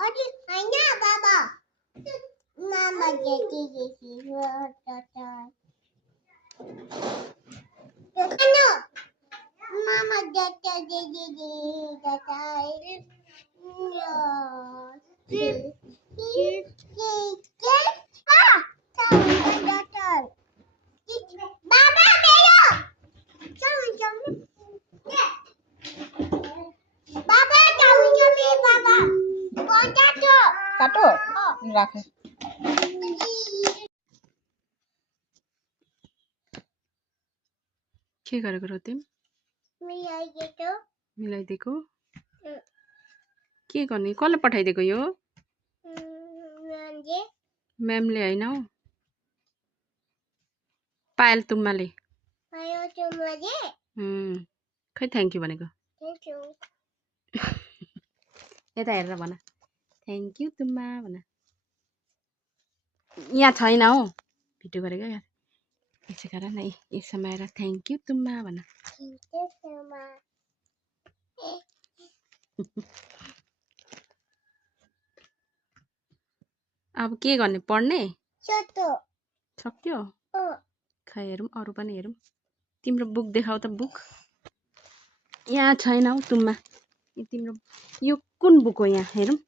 अरे हैन बाबा मामा देखि देखि Mama data Baba मेरो Baba Baba काटो काटो राख के गरेको र तिमी मिलाइदिएको के गर्ने कसले पठाइदिएको यो म्यामले हैन हौ पायल तुम्माले खै थ्याङ्क यू भनेको यता हेरेर भन थ्याङ्क यू तुम्मा भन यहाँ छैन हौ भिडियो गरेको यार यसो गर न यसमा आएर थ्याङ्क यू तुम्मा भन अब के गर्ने पढ्ने सक्यो खै हेरौँ अरू पनि हेरौँ तिम्रो बुक देखाऊ त बुक यहाँ छैन हौ तुम्मा तिम्रो यो कुन बुक हो यहाँ हेरौँ